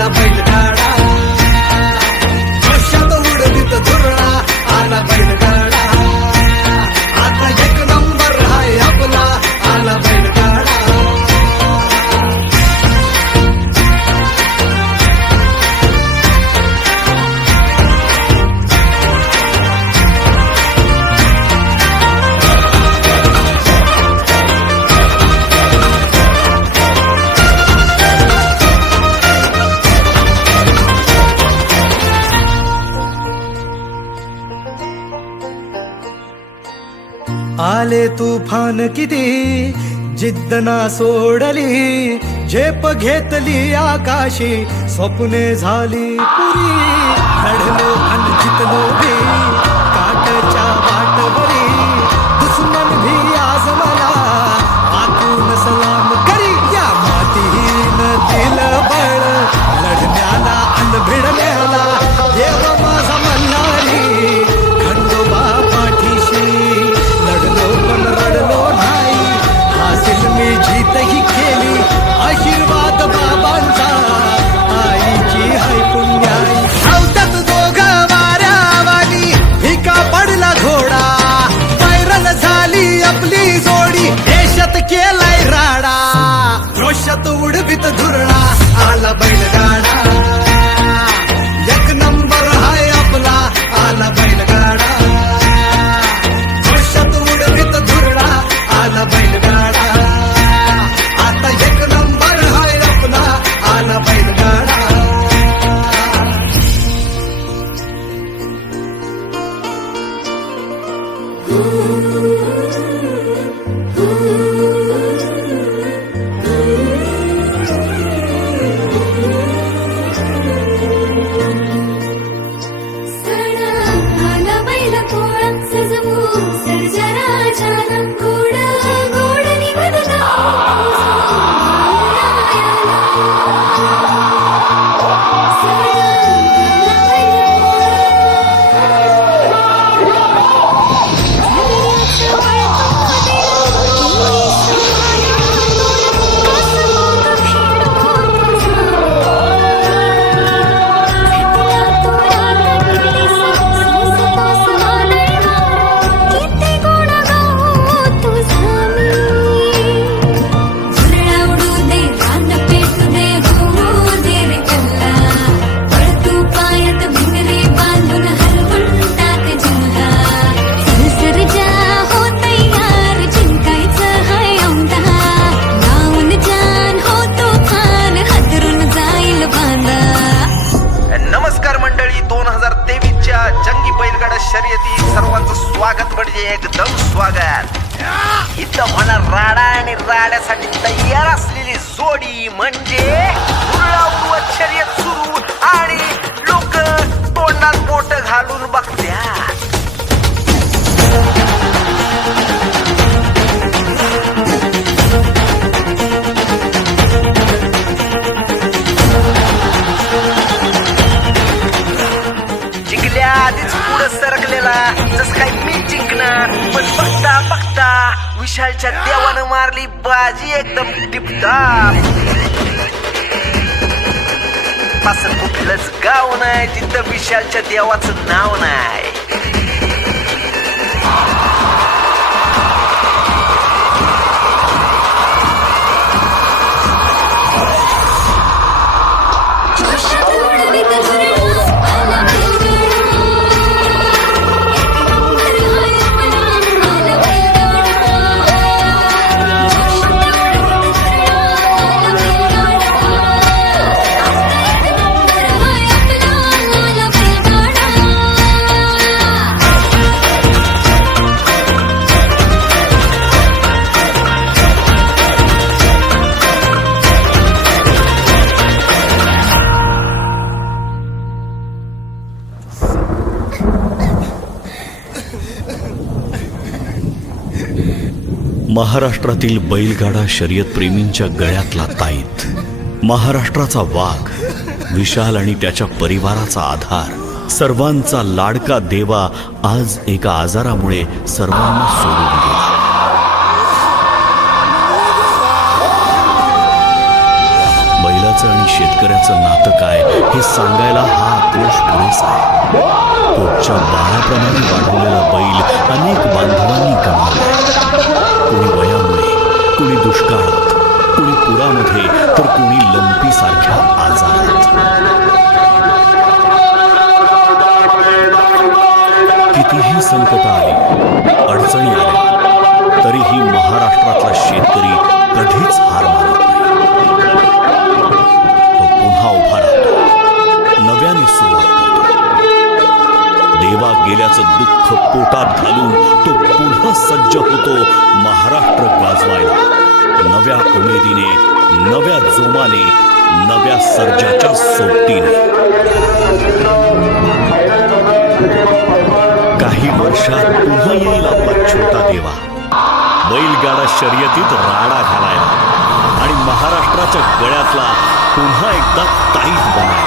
आला बैलगाडा जोशात उडवीत धुरळा आला बैलगाडा आता एक नंबर हाय आपला आला बैलगाडा आले तुफान किती जिद्द ना सोडली झेप घेतली आकाशी स्वप्ने झाली पुरी लढलो आणि जितलो भी काटच्या वाटवरी दुश्मन भी आज मला आतून सलाम करी या मातीहीन दिल बळ लढण्याला अन भिडण्याला देव माझा मल्हारी खंडोबा पाठीशी रडलो नाही हासिल मी जीत ही केली आशीर्वाद बाबांचा आईची हाय पुण्याई धावतात दोघं वाऱ्यावानी भिका पडला घोडा पैरन झाली आपली जोडी देशात केलाय राडा जोशात उडवीत धुरळा आला बैलगाडा एक नंबर हाय आपला आला बैलगाडा आला बैलगाडा आता एक नंबर हाय आपला आला बैलगाडा सर्वांचं स्वागत म्हणजे एकदम स्वागत इथं मला राडा आणि राड्यासाठी तयार असलेली जोडी म्हणजे शर्यत सुरू आणि लोक तोंडात बोट घालून बघत्यात जिंकल्या आधीच पुढे सरकलेला जस काही मी जिंकणार पण बघता बघता विशालच्या देवानं मारली बाजी एकदम टिपटाप असं कुठलंच गाव नाही जिथं विशालच्या देवाचं नाव नाही महाराष्ट्रातील बैलगाडा शर्यत प्रेमींच्या गळ्यातला ताईत, महाराष्ट्राचा वाघ विशाल आणि त्याच्या परिवाराचा आधार, सर्वांचा लाडका देवा आज एका आजारामुळे सर्वांना सोडून गेला. बैलाचं आणि शेतकऱ्याचं नातं काय हे सांगायला हा आक्रोश पुरेसा आहे. पोटच्या बाळाप्रमाणे वाढवलेला बैल अनेक बांधवांनी गमावला. कोणी वयामुळे, कोणी दुष्काळात, कोणी पुरामध्ये, तर कोणी लंपी सारख्या आजारात. कितीही संकट आली, अडचणी आल्या, तरीही महाराष्ट्रातला शेतकरी कधीच हार मानत नाही. तो पुन्हा उभा राहतो, नव्याने सुरुवात करतो. देवा गेल्याचं दुःख पोटात घालून तो पुन्हा सज्ज होतो महाराष्ट्र गाजवायला. नव्या उमेदीने, नव्या जोमाने, नव्या सर्जाच्या सोबतीने. काही वर्षात पुन्हा येईल आपला छोटा देवा, बैलगाडा शर्यतीत राडा घालायला आणि महाराष्ट्राच्या गळ्यातला पुन्हा एकदा ताईत बनायला.